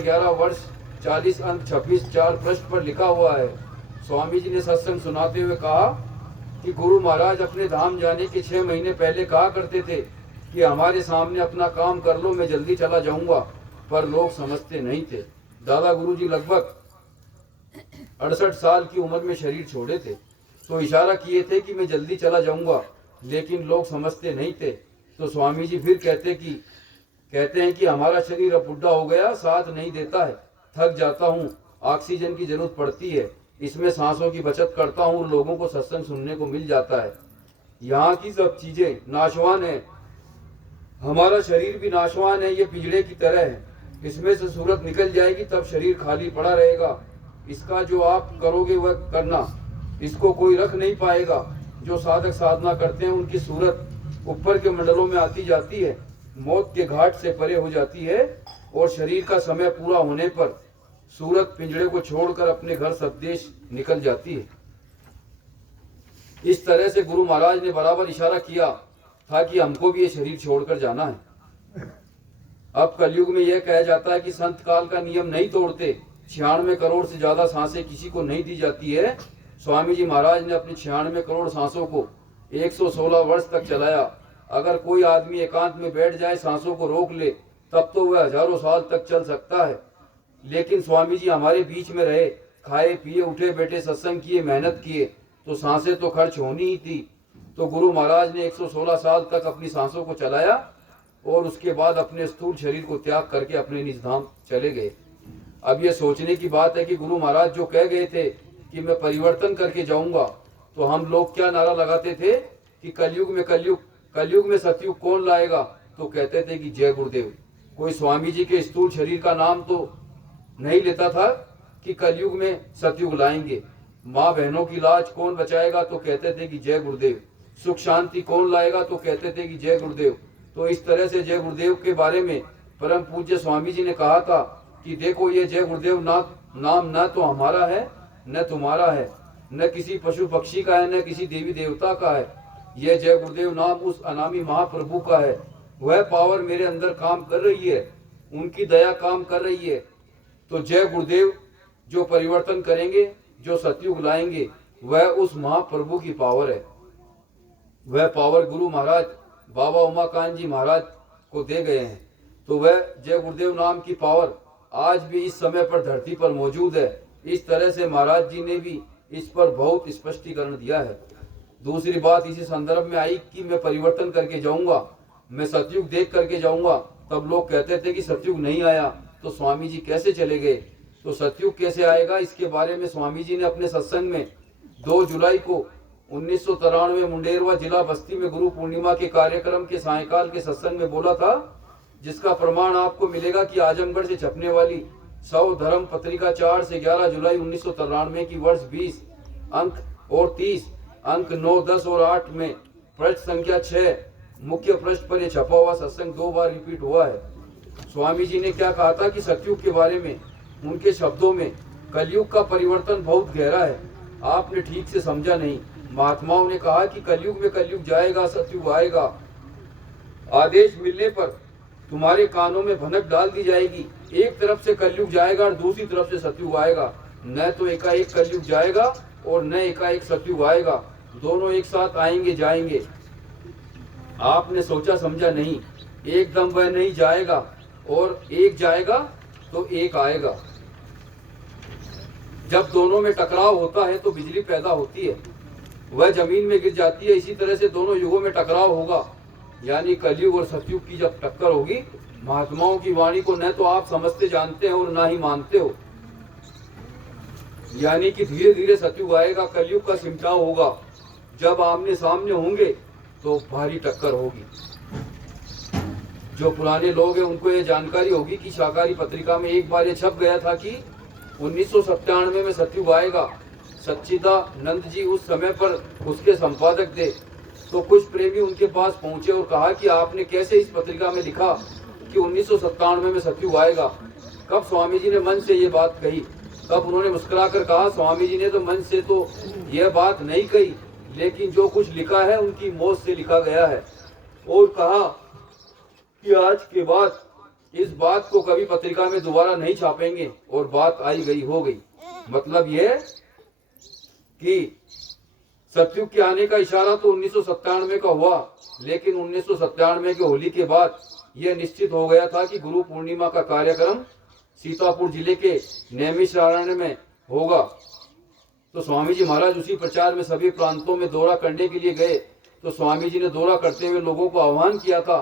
11 वर्ष 40 अंक 26 4 पृष्ठ पर लिखा हुआ है। स्वामी जी ने सत्संग सुनाते हुए कहा कि गुरु महाराज अपने धाम जाने के 6 महीने पहले कहा करते थे कि हमारे सामने अपना काम कर लो, मैं जल्दी चला जाऊंगा, पर लोग समझते नहीं थे। दादा गुरु जी लगभग 68 साल की उम्र में शरीर छोड़े थे, तो इशारा किए थे कि मैं जल्दी चला जाऊंगा, लेकिन लोग समझते नहीं थे। तो स्वामी जी फिर कहते हैं कि हमारा शरीर अब बुढ़ा हो गया, साथ नहीं देता है, थक जाता हूँ, ऑक्सीजन की जरूरत पड़ती है, इसमें सांसों की बचत करता हूँ, लोगों को सत्संग सुनने को मिल जाता है। यहाँ की सब चीजें नाशवान है, हमारा शरीर भी नाशवान है, ये पिंजड़े की तरह है, इसमें से सूरत निकल जाएगी तब शरीर खाली पड़ा रहेगा। इसका जो आप करोगे वह करना, इसको कोई रख नहीं पाएगा। जो साधक साधना करते हैं उनकी सूरत ऊपर के मंडलों में आती जाती है, मौत के घाट से परे हो जाती है, और शरीर का समय पूरा होने पर सूरत पिंजड़े को छोड़कर अपने घर स्वदेश निकल जाती है। इस तरह से गुरु महाराज ने बराबर इशारा किया था कि हमको भी ये शरीर छोड़कर जाना है। अब कलयुग में यह कहा जाता है कि संत काल का नियम नहीं तोड़ते, 96 करोड़ से ज्यादा सांसें किसी को नहीं दी जाती है। स्वामी जी महाराज ने अपनी 96 करोड़ सांसों को 116 वर्ष तक चलाया। अगर कोई आदमी एकांत में बैठ जाए, सांसों को रोक ले, तब तो वह हजारों साल तक चल सकता है। लेकिन स्वामी जी हमारे बीच में रहे, खाए पिए, उठे बैठे, सत्संग किए, मेहनत किए, तो सांसें तो खर्च होनी ही थी। तो गुरु महाराज ने 116 साल तक अपनी सांसों को चलाया और उसके बाद अपने स्थूल शरीर को त्याग करके अपने निज धाम चले गए। अब यह सोचने की बात है कि गुरु महाराज जो कह गए थे कि मैं परिवर्तन करके जाऊंगा, तो हम लोग क्या नारा लगाते थे कि कलयुग में सतयुग कौन लाएगा, तो कहते थे कि जय गुरुदेव। कोई स्वामी जी के स्थूल शरीर का नाम तो नहीं लेता था कि कलयुग में सतयुग लाएंगे। माँ बहनों की लाज कौन बचाएगा, तो कहते थे कि जय गुरुदेव। सुख शांति कौन लाएगा, तो कहते थे कि जय गुरुदेव। तो इस तरह से जय गुरुदेव के बारे में परम पूज्य स्वामी जी ने कहा था कि देखो, ये जय गुरुदेव नाम न तो हमारा है न तुम्हारा है, न किसी पशु पक्षी का है, न किसी देवी देवता का है। यह जय गुरुदेव नाम उस अनामी महाप्रभु का है। वह पावर मेरे अंदर काम कर रही है, उनकी दया काम कर रही है। तो जय गुरुदेव जो परिवर्तन करेंगे, जो सतयुग लाएंगे, वह उस महाप्रभु की पावर है। वह पावर गुरु महाराज बाबा उमाकांत जी महाराज को दे गए हैं। तो वह जय गुरुदेव नाम की पावर आज भी इस समय पर धरती पर मौजूद है। इस तरह से महाराज जी ने भी इस पर बहुत स्पष्टीकरण दिया है। दूसरी बात इसी संदर्भ में आई कि मैं परिवर्तन करके जाऊंगा, मैं सतयुग देख करके जाऊंगा। तब लोग कहते थे कि सतयुग नहीं आया, तो स्वामी जी कैसे चले गए, तो सतयुग कैसे आएगा, इसके बारे में स्वामी जी ने अपने सत्संग में 2 जुलाई को 1993 मुंडेरवा जिला बस्ती में गुरु पूर्णिमा के कार्यक्रम के सायकाल के सत्संग में बोला था, जिसका प्रमाण आपको मिलेगा कि आजमगढ़ से छपने वाली 100 धर्म पत्रिका 4 से 11 जुलाई 1993 की वर्ष 20 अंक और 30 अंक 9, 10 और 8 में पृष्ठ संख्या 6 मुख्य पृष्ठ पर यह छपा हुआ सत्संग 2 बार रिपीट हुआ है। स्वामी जी ने क्या कहा था कि सतयुग के बारे में, उनके शब्दों में, कलयुग का परिवर्तन बहुत गहरा है, आपने ठीक से समझा नहीं। महात्माओं ने कहा कि कलयुग में कलयुग जाएगा, सतयुग आएगा। आदेश मिलने पर तुम्हारे कानों में भनक डाल दी जाएगी, एक तरफ से कलयुग जाएगा और दूसरी तरफ से सतयुग आएगा। न तो एकाएक कलयुग जाएगा और न एकाएक सतयुग आएगा, दोनों एक साथ आएंगे जाएंगे। आपने सोचा समझा नहीं, एकदम वह नहीं जाएगा, और एक जाएगा तो एक आएगा। जब दोनों में टकराव होता है तो बिजली पैदा होती है, वह जमीन में गिर जाती है। इसी तरह से दोनों युगों में टकराव होगा, यानी कलयुग और सतयुग की जब टक्कर होगी, महात्माओं की वाणी को न तो आप समझते जानते हो और न ही मानते हो। यानी कि धीरे धीरे सतयुग आएगा, कलयुग का सिमटाव होगा। जब आमने सामने होंगे तो भारी टक्कर होगी। जो पुराने लोग हैं उनको ये जानकारी होगी कि शाकाहारी पत्रिका में एक बार ये छप गया था कि 1997 में सतयुग आएगा। सच्चिदानंद जी उस समय पर उसके संपादक थे। तो कुछ प्रेमी उनके पास पहुंचे और कहा कि आपने कैसे इस पत्रिका में लिखा कि 1997 में सतयुग आएगा। कब स्वामी जी ने मन से ये बात कही, तब उन्होंने मुस्कुराकर कहा, स्वामी जी ने तो मन से तो यह बात नहीं कही, लेकिन जो कुछ लिखा है उनकी मौत से लिखा गया है। और कहा कि आज के बाद इस बात को कभी पत्रिका में दोबारा नहीं छापेंगे और बात आई गई हो गई। मतलब यह कि सतयुग के आने का इशारा तो 1997 का हुआ, लेकिन 1997 के होली के बाद यह निश्चित हो गया था कि गुरु पूर्णिमा का कार्यक्रम सीतापुर जिले के नैमिषारण्य में होगा। तो स्वामी जी महाराज उसी प्रचार में सभी प्रांतों में दौरा करने के लिए गए। तो स्वामी जी ने दौरा करते हुए लोगों को आह्वान किया था,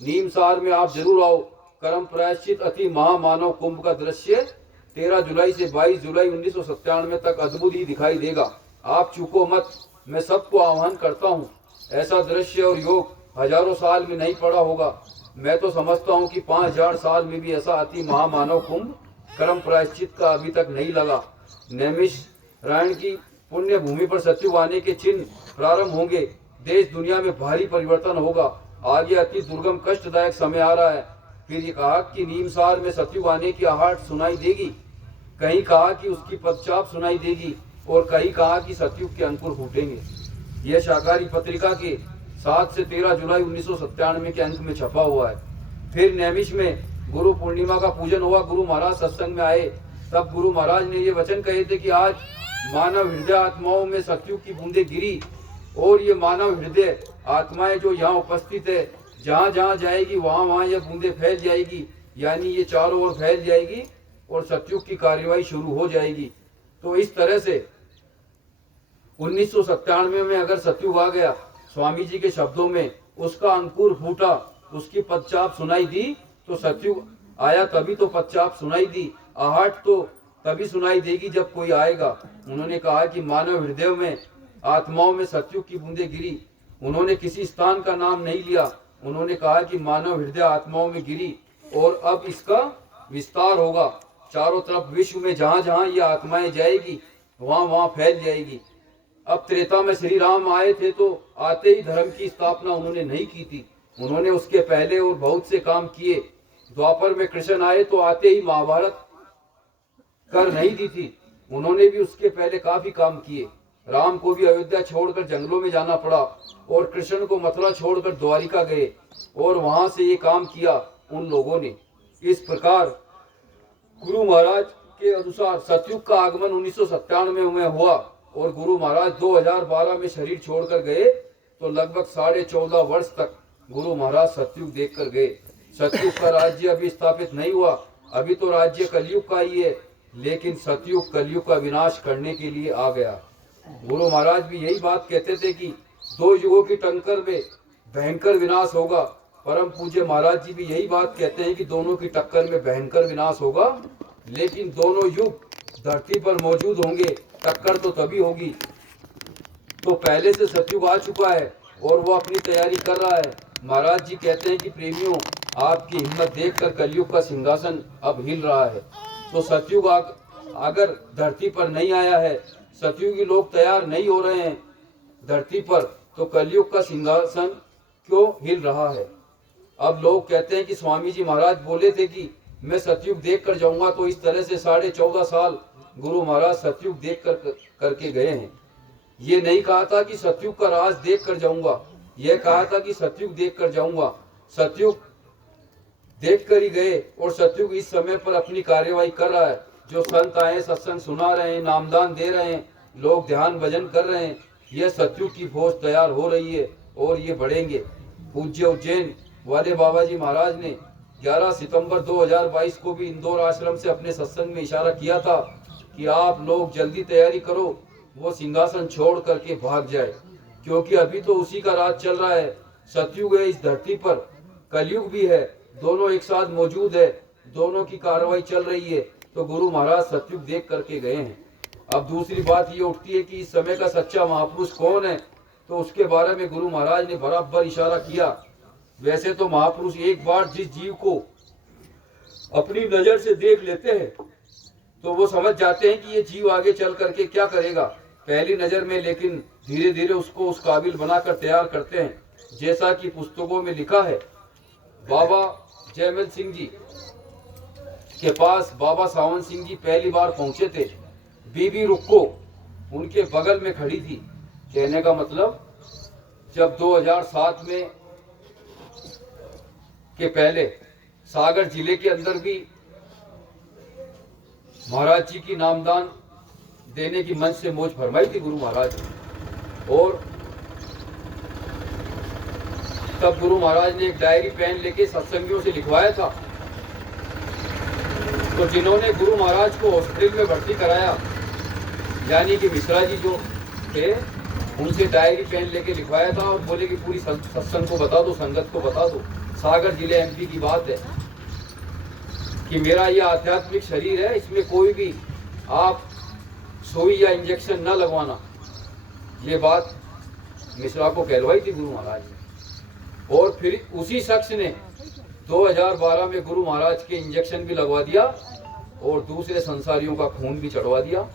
नीमसार में आप जरूर आओ। कर्म प्रायश्चित अति महामानव कुंभ का दृश्य 13 जुलाई से 22 जुलाई 1997 तक अद्भुत ही दिखाई देगा। आप चूको मत, मैं सबको आह्वान करता हूँ। ऐसा दृश्य और योग हजारों साल में नहीं पड़ा होगा। मैं तो समझता हूँ कि 5000 साल में भी ऐसा अति महामानव कुंभ कर्म प्रायश्चित का अभी तक नहीं लगा। नैमिषारण्य की पुण्य भूमि पर सतयुग आने के चिन्ह प्रारंभ होंगे। देश दुनिया में भारी परिवर्तन होगा। आगे अति दुर्गम कष्टदायक समय आ रहा है। फिर ये कहा कि नीमसार में सतयुग आने की आहट सुनाई देगी, कहीं कहा कि उसकी पदचाप सुनाई देगी और कहीं कहा कि सतयुग के अंकुर फूटेंगे। यह शाकाहारी पत्रिका के 7 से 13 जुलाई 1997 के अंक में छपा हुआ है। फिर नैमिष में गुरु पूर्णिमा का पूजन हुआ। गुरु महाराज सत्संग में आए, तब गुरु महाराज ने ये वचन कहे थे कि आज मानव हृदय आत्माओं में सतयुग की बूंदें गिरी और ये मानव हृदय आत्माएं जो यहाँ उपस्थित है, जहाँ जहाँ जाएगी वहाँ वहाँ ये बूंदें फैल जाएगी, यानी ये चारों ओर फैल जाएगी और सतयुग की कार्यवाही शुरू हो जाएगी। तो इस तरह से 1997 में अगर सतयुग आ गया, स्वामी जी के शब्दों में उसका अंकुर फूटा, उसकी पदचाप सुनाई दी, तो सतयुग आया तभी तो पदचाप सुनाई दी। आहट तो तभी सुनाई देगी जब कोई आएगा। उन्होंने कहा कि मानव हृदय में आत्माओं में सतयुग की बूंदें गिरी। उन्होंने किसी स्थान का नाम नहीं लिया, उन्होंने कहा कि मानव हृदय आत्माओं में गिरी और अब इसका विस्तार होगा। चारों तरफ विश्व में जहाँ जहाँ ये आत्माएं जाएगी वहाँ वहाँ फैल जाएगी। अब त्रेता में श्री राम आए थे तो आते ही धर्म की स्थापना उन्होंने नहीं की थी, उन्होंने उसके पहले और बहुत से काम किए। द्वापर में कृष्ण आए तो आते ही महाभारत कर नहीं दी थी, उन्होंने भी उसके पहले काफी काम किए। राम को भी अयोध्या छोड़कर जंगलों में जाना पड़ा और कृष्ण को मथुरा छोड़कर द्वारिका गए और वहां से ये काम किया उन लोगों ने। इस प्रकार गुरु महाराज के अनुसार सतयुग का आगमन 1997 में हुआ और गुरु महाराज 2012 में शरीर छोड़कर गए। तो लगभग 14.5 वर्ष तक गुरु महाराज सतयुग देख कर गए। सतयुग का राज्य अभी स्थापित नहीं हुआ, अभी तो राज्य कलयुग का ही है, लेकिन सतयुग कलयुग का विनाश करने के लिए आ गया। गुरु महाराज भी यही बात कहते थे कि 2 युगों की टक्कर में भयंकर विनाश होगा। परम पूज्य महाराज जी भी यही बात कहते हैं कि दोनों की टक्कर में भयंकर विनाश होगा, लेकिन दोनों युग धरती पर मौजूद होंगे। टक्कर तो तभी होगी, तो पहले से सतयुग आ चुका है और वो अपनी तैयारी कर रहा है। महाराज जी कहते हैं कि प्रेमियों, आपकी हिम्मत देखकर कलयुग का सिंहासन अब हिल रहा है। तो सतयुग अगर धरती पर नहीं आया है, सतयुगी लोग तैयार नहीं हो रहे हैं धरती पर, तो कलयुग का सिंहासन क्यों हिल रहा है। अब लोग कहते हैं कि स्वामी जी महाराज बोले थे कि मैं सतयुग देख कर जाऊंगा, तो इस तरह से 14.5 साल गुरु महाराज सतयुग देख करके गए हैं। ये नहीं कहा था कि सतयुग का राज देख कर जाऊंगा, यह कहा था कि सतयुग देख कर जाऊंगा। सतयुग देख कर ही गए और सतयुग इस समय पर अपनी कार्यवाही कर रहा है। जो संत आए सत्संग सुना रहे हैं, नामदान दे रहे हैं, लोग ध्यान भजन कर रहे हैं, यह सतयुग की फौज तैयार हो रही है और ये बढ़ेंगे। पूज्य उज्जैन वाले बाबा जी महाराज ने 11 सितंबर 2022 को भी इंदौर आश्रम से अपने सत्संग में इशारा किया था कि आप लोग जल्दी तैयारी करो, वो सिंहासन छोड़ करके भाग जाए, क्योंकि अभी तो उसी का राज चल रहा है। सतयुग है इस धरती पर, कलयुग भी है, दोनों एक साथ मौजूद है, दोनों की कार्रवाई चल रही है। तो गुरु महाराज सतयुग देख करके गए हैं। अब दूसरी बात ये उठती है कि इस समय का सच्चा महापुरुष कौन है, तो उसके बारे में गुरु महाराज ने बराबर इशारा किया। वैसे तो महापुरुष एक बार जिस जीव को अपनी नजर से देख लेते हैं तो वो समझ जाते हैं कि ये जीव आगे चल करके क्या करेगा पहली नजर में, लेकिन धीरे धीरे उसको उस काबिल बनाकर तैयार करते हैं। जैसा कि पुस्तकों में लिखा है, बाबा जयमल सिंह जी के पास बाबा सावन सिंह जी पहली बार पहुंचे थे। बीबी रुक्को उनके बगल में खड़ी थी। कहने का मतलब, जब 2007 में के पहले सागर जिले के अंदर भी महाराज जी की नामदान देने की मंच से मौज फरमाई थी गुरु महाराज ने। और तब गुरु महाराज ने एक डायरी पेन लेके सत्संगियों से लिखवाया था। तो जिन्होंने गुरु महाराज को हॉस्पिटल में भर्ती कराया, यानी कि मिश्रा जी जो थे, उनसे डायरी पेन लेके लिखवाया था और बोले कि पूरी सत्संग को बता दो, संगत को बता दो। सागर जिले एमपी की बात है कि मेरा यह आध्यात्मिक शरीर है, इसमें कोई भी आप सुई या इंजेक्शन न लगवाना। ये बात मिश्रा को कहलवाई थी गुरु महाराज ने। और फिर उसी शख्स ने 2012 में गुरु महाराज के इंजेक्शन भी लगवा दिया और दूसरे संसारियों का खून भी चढ़वा दिया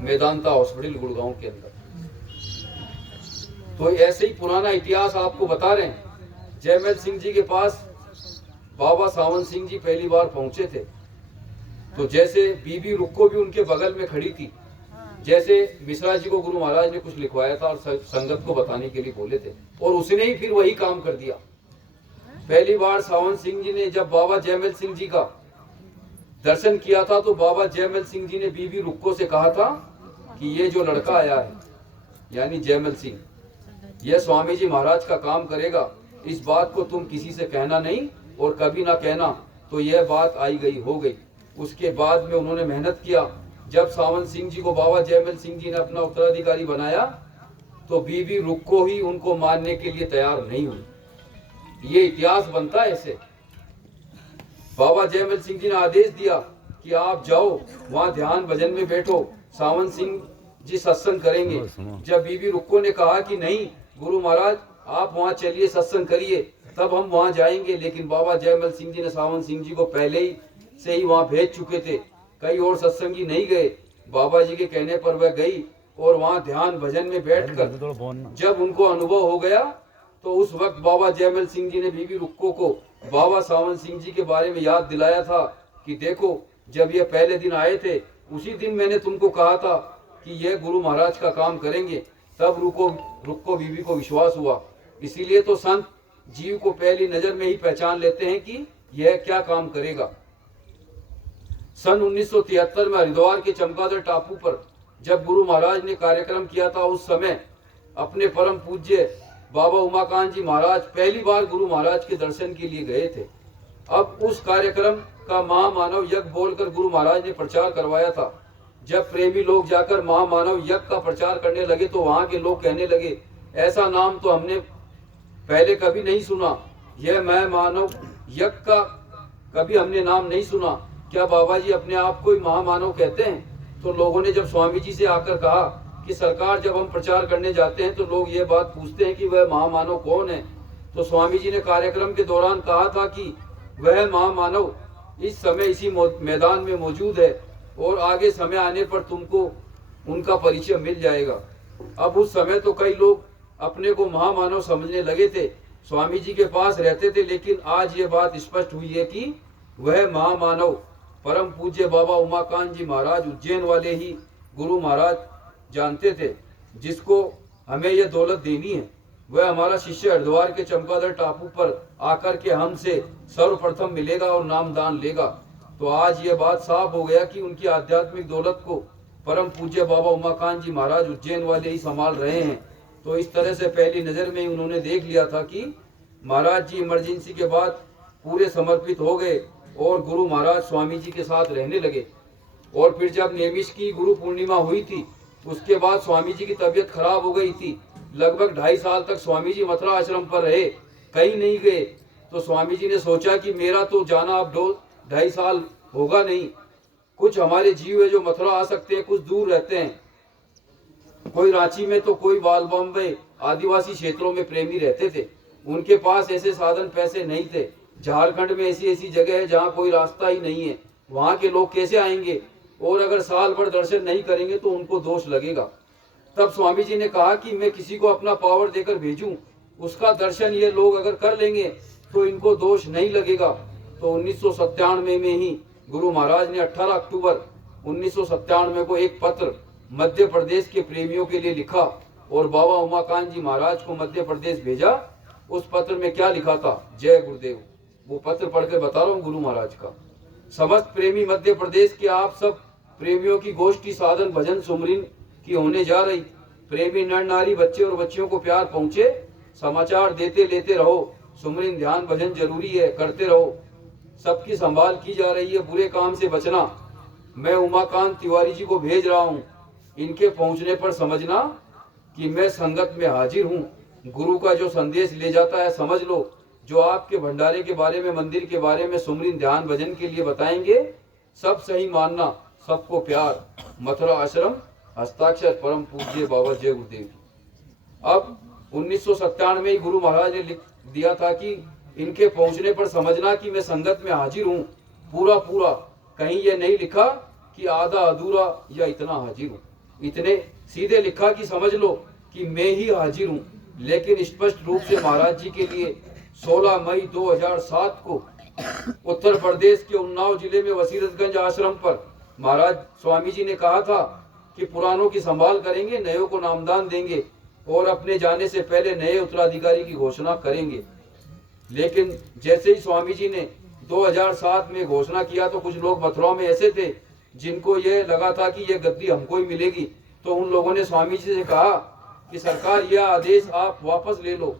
मेदांता हॉस्पिटल गुड़गांव के अंदर। तो ऐसे ही पुराना इतिहास आपको बता रहे हैं। जयमल सिंह जी के पास बाबा सावन सिंह जी पहली बार पहुंचे थे, तो जैसे बीबी रुक्को भी उनके बगल में खड़ी थी, जैसे मिश्रा जी को गुरु महाराज ने कुछ लिखवाया था और संगत को बताने के लिए बोले थे, और उसने ही फिर वही काम कर दिया। पहली बार सावन सिंह जी ने जब बाबा जयमल सिंह जी का दर्शन किया था, तो बाबा जयमल सिंह जी ने बीबी रुक्को से कहा था कि ये जो लड़का आया है, यानी जयमल सिंह, यह स्वामी जी महाराज का काम करेगा, इस बात को तुम किसी से कहना नहीं और कभी ना कहना। तो यह बात आई गई हो गई। उसके बाद में उन्होंने मेहनत किया। जब सावन सिंह जी को बाबा जयमल सिंह जी ने अपना उत्तराधिकारी बनाया, तो बीबी रुक्को ही उनको मानने के लिए तैयार नहीं हुई। ये इतिहास बनता है ऐसे। बाबा जयमल सिंह जी ने आदेश दिया कि आप जाओ वहां ध्यान भजन में बैठो, सावन सिंह जी सत्संग करेंगे। जब बीबी रुक्को ने कहा कि नहीं गुरु महाराज आप वहां चलिए, सत्संग करिए, तब हम वहां जाएंगे, लेकिन बाबा जयमल सिंह जी ने सावन सिंह जी को पहले ही से ही वहां भेज चुके थे। कई और सत्संगी नहीं गए। बाबा जी के कहने पर वह गई और वहां ध्यान भजन में बैठकर जब उनको अनुभव हो गया, तो उस वक्त बाबा जयमल सिंह जी ने बीबी रुक्को को बाबा सावन सिंह जी के बारे में याद दिलाया था कि देखो जब ये पहले दिन आए थे, उसी दिन मैंने तुमको कहा था कि यह गुरु महाराज का काम करेंगे। तब रुक्को बीबी को विश्वास हुआ। इसीलिए तो संत जीव को पहली नजर में ही पहचान लेते हैं कि यह क्या काम करेगा। सन 1973 में हरिद्वार के चमगादड़ टापू पर जब गुरु महाराज ने कार्यक्रम किया था, उस समय अपने परम पूज्य बाबा उमाकांत जी महाराज पहली बार गुरु महाराज के दर्शन के लिए गए थे। अब उस कार्यक्रम का महामानव यज्ञ बोलकर गुरु महाराज ने प्रचार करवाया था। जब प्रेमी लोग जाकर महामानव यज्ञ का प्रचार करने लगे, तो वहां के लोग कहने लगे, ऐसा नाम तो हमने पहले कभी नहीं सुना, यह महामानव यज्ञ का कभी हमने नाम नहीं सुना, क्या बाबा जी अपने आप को ही महामानव कहते हैं? तो लोगों ने जब स्वामी जी से आकर कहा कि सरकार जब हम प्रचार करने जाते हैं तो लोग ये बात पूछते हैं कि वह महामानव कौन है, तो स्वामी जी ने कार्यक्रम के दौरान कहा था कि वह महामानव इस समय इसी मैदान में मौजूद है और आगे समय आने पर तुमको उनका परिचय मिल जाएगा। अब उस समय तो कई लोग अपने को महामानव समझने लगे थे, स्वामी जी के पास रहते थे, लेकिन आज ये बात स्पष्ट हुई है कि वह महामानव परम पूज्य बाबा उमाकांत जी महाराज उज्जैन वाले ही गुरु महाराज जानते थे। जिसको हमें यह दौलत देनी है वह हमारा शिष्य हरिद्वार के चमगादड़ टापू पर आकर के हमसे सर्वप्रथम मिलेगा और नामदान लेगा। तो आज यह बात साफ हो गया कि उनकी आध्यात्मिक दौलत को परम पूज्य बाबा उमाकांत जी महाराज उज्जैन वाले ही संभाल रहे हैं। तो इस तरह से पहली नजर में ही उन्होंने देख लिया था कि महाराज जी इमरजेंसी के बाद पूरे समर्पित हो गए और गुरु महाराज स्वामी जी के साथ रहने लगे। और फिर जब नेमिष की गुरु पूर्णिमा हुई थी, उसके बाद स्वामी जी की तबीयत खराब हो गई थी। लगभग 2.5 साल तक स्वामी जी मथुरा आश्रम पर रहे, कहीं नहीं गए। तो स्वामी जी ने सोचा कि मेरा तो जाना अब 2-2.5 साल होगा नहीं, कुछ हमारे जीव है जो मथुरा आ सकते हैं, कुछ दूर रहते हैं, कोई रांची में तो कोई बॉम्बे आदिवासी क्षेत्रों में प्रेमी रहते थे, उनके पास ऐसे साधन पैसे नहीं थे। झारखंड में ऐसी ऐसी जगह है जहाँ कोई रास्ता ही नहीं है, वहाँ के लोग कैसे आएंगे, और अगर साल भर दर्शन नहीं करेंगे तो उनको दोष लगेगा। तब स्वामी जी ने कहा कि मैं किसी को अपना पावर देकर भेजूं, उसका दर्शन ये लोग अगर कर लेंगे तो इनको दोष नहीं लगेगा। तो 1997 में ही गुरु महाराज ने 18 अक्टूबर 1997 को एक पत्र मध्य प्रदेश के प्रेमियों के लिए लिखा और बाबा उमाकांत जी महाराज को मध्य प्रदेश भेजा। उस पत्र में क्या लिखा था? जय गुरुदेव। वो पत्र पढ़ के बता रहा हूँ गुरु महाराज का। समस्त प्रेमी मध्य प्रदेश के आप सब प्रेमियों की गोष्ठी साधन भजन सुमरिन की होने जा रही। प्रेमी नर नारी बच्चे और बच्चियों को प्यार पहुंचे, समाचार देते लेते रहो। सुमरिन ध्यान भजन जरूरी है, करते रहो। सबकी संभाल की जा रही है, बुरे काम से बचना। मैं उमाकांत तिवारी जी को भेज रहा हूँ, इनके पहुंचने पर समझना कि मैं संगत में हाजिर हूँ। गुरु का जो संदेश ले जाता है समझ लो। जो आपके भंडारे के बारे में, मंदिर के बारे में, सुमरिन ध्यान भजन के लिए बताएंगे, सब सही मानना, सबको प्यार। मथुरा आश्रम, हस्ताक्षर परम पूज्य बाबा जय गुरुदेव। अब 1997 में ही गुरु महाराज ने लिख दिया था कि इनके पहुंचने पर समझना कि मैं संगत में हाजिर हूँ। पूरा पूरा, कहीं ये नहीं लिखा कि आधा अधूरा या इतना हाजिर हूँ। इतने सीधे लिखा कि समझ लो कि मैं ही हाजिर हूँ। लेकिन स्पष्ट रूप से महाराज जी के लिए 16 मई 2007 को उत्तर प्रदेश के उन्नाव जिले में वसीरतगंज आश्रम पर महाराज स्वामी जी ने कहा था कि पुरानों की संभाल करेंगे, नयों को नामदान देंगे और अपने जाने से पहले नए उत्तराधिकारी की घोषणा करेंगे। लेकिन जैसे ही स्वामी जी ने 2007 में घोषणा किया तो कुछ लोग मथुरा में ऐसे थे जिनको ये लगा था कि ये गद्दी हमको ही मिलेगी। तो उन लोगों ने स्वामी जी से कहा कि सरकार यह आदेश आप वापस ले लो।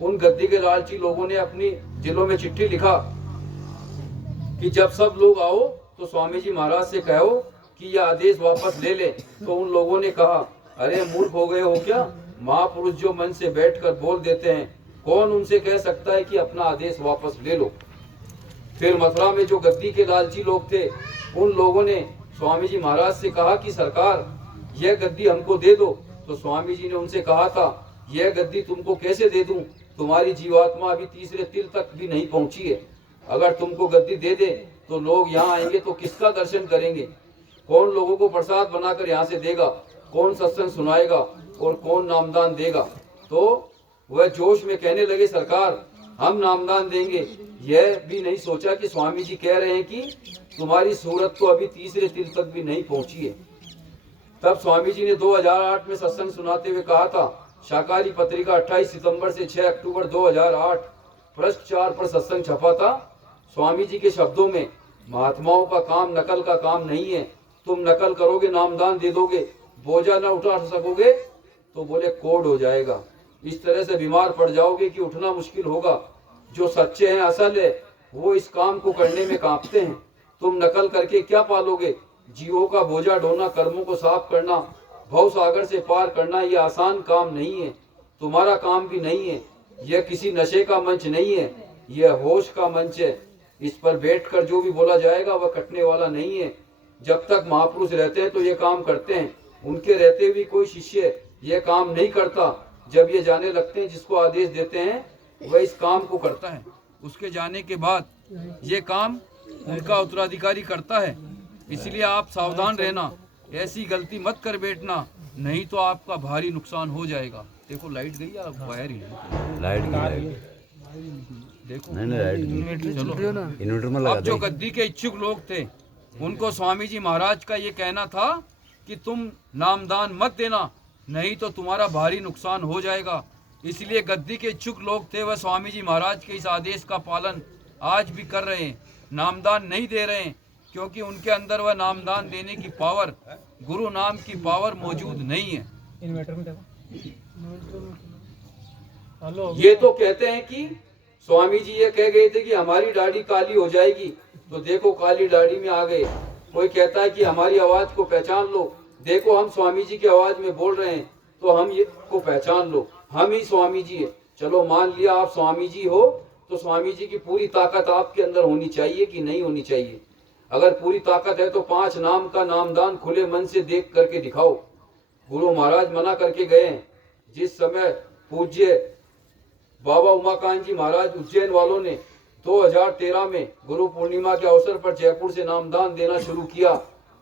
उन गद्दी के लालची लोगों ने अपनी जिलों में चिट्ठी लिखा कि जब सब लोग आओ तो स्वामी जी महाराज से कहो कि यह आदेश वापस ले ले। तो उन लोगों ने कहा, अरे मूर्ख हो गए हो क्या? महापुरुष जो मन से बैठकर बोल देते हैं, कौन उनसे कह सकता है कि अपना आदेश वापस ले लो। फिर मथुरा में जो गद्दी के लालची लोग थे, उन लोगों ने स्वामी जी महाराज से कहा कि सरकार यह गद्दी हमको दे दो। तो स्वामी जी ने उनसे कहा था, यह गद्दी तुमको कैसे दे दूं? तुम्हारी जीवात्मा अभी तीसरे तिल तक भी नहीं पहुंची है। अगर तुमको गद्दी दे दे तो लोग यहाँ आएंगे तो किसका दर्शन करेंगे? कौन लोगों को प्रसाद बनाकर यहाँ से देगा? कौन सत्संग सुनाएगा और कौन नामदान देगा? तो वह जोश में कहने लगे, सरकार हम नामदान देंगे। यह भी नहीं सोचा कि स्वामी जी कह रहे हैं कि तुम्हारी सूरत तो अभी तीसरे तिल तक भी नहीं पहुंची है। तब स्वामी जी ने 2008 में सत्संग सुनाते हुए कहा था, शाकाहारी पत्रिका 28 सितंबर से 6 अक्टूबर 2008 पृष्ठ 4 पर सत्संग छपा था। स्वामी जी के शब्दों में, महात्माओं का काम नकल का काम नहीं है। तुम नकल करोगे, नामदान दे दोगे, बोझा न उठा सकोगे तो बोले कोड हो जाएगा। इस तरह से बीमार पड़ जाओगे कि उठना मुश्किल होगा। जो सच्चे हैं, असल है, वो इस काम को करने में कांपते हैं। तुम नकल करके क्या पालोगे? जीवों का बोझा ढोना, कर्मों को साफ करना, भव सागर से पार करना, यह आसान काम नहीं है। तुम्हारा काम भी नहीं है। यह किसी नशे का मंच नहीं है, यह होश का मंच है। इस पर बैठकर जो भी बोला जाएगा वह कटने वाला नहीं है। जब तक महापुरुष रहते हैं तो ये काम करते हैं, उनके रहते हुए कोई शिष्य यह काम नहीं करता। जब ये जाने लगते हैं, जिसको आदेश देते हैं वह इस काम को करता है। उसके जाने के बाद ये काम उनका उत्तराधिकारी करता है। इसलिए आप सावधान रहना, ऐसी गलती मत कर बैठना, नहीं तो आपका भारी नुकसान हो जाएगा। देखो लाइट गई या वायर ही है? लाइट देखो, नहीं लाइट इन्वर्टर में लगा। अब जो गद्दी के इच्छुक लोग थे, उनको स्वामी जी महाराज का ये कहना था कि तुम नामदान मत देना, नहीं तो तुम्हारा भारी नुकसान हो जाएगा। इसलिए गद्दी के इच्छुक लोग थे, वह स्वामी जी महाराज के इस आदेश का पालन आज भी कर रहे हैं। नामदान नहीं दे रहे हैं क्योंकि उनके अंदर वह नामदान देने की पावर, गुरु नाम की पावर मौजूद नहीं है। ये तो कहते हैं कि स्वामी जी ये कह गए थे कि हमारी दाढ़ी काली हो जाएगी, तो देखो काली दाढ़ी में आ गए। कोई कहता है कि हमारी आवाज को पहचान लो, देखो हम स्वामी जी की आवाज में बोल रहे हैं, तो हम ये को पहचान लो, हम ही स्वामी जी है। चलो मान लिया आप स्वामी जी हो, तो स्वामी जी की पूरी ताकत आपके अंदर होनी चाहिए कि नहीं होनी चाहिए? अगर पूरी ताकत है तो 5 नाम का नामदान खुले मन से देख करके दिखाओ। गुरु महाराज मना करके गए हैं। जिस समय पूज्य बाबा उमाकांत जी महाराज उज्जैन वालों ने 2013 में गुरु पूर्णिमा के अवसर पर जयपुर से नामदान देना शुरू किया,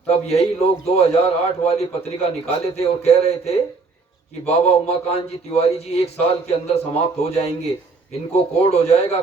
तब यही लोग 2008 वाली पत्रिका निकाले थे और कह रहे थे कि बाबा उमाकांत जी तिवारी जी 1 साल के अंदर समाप्त हो जाएंगे, इनको कोड हो जाएगा।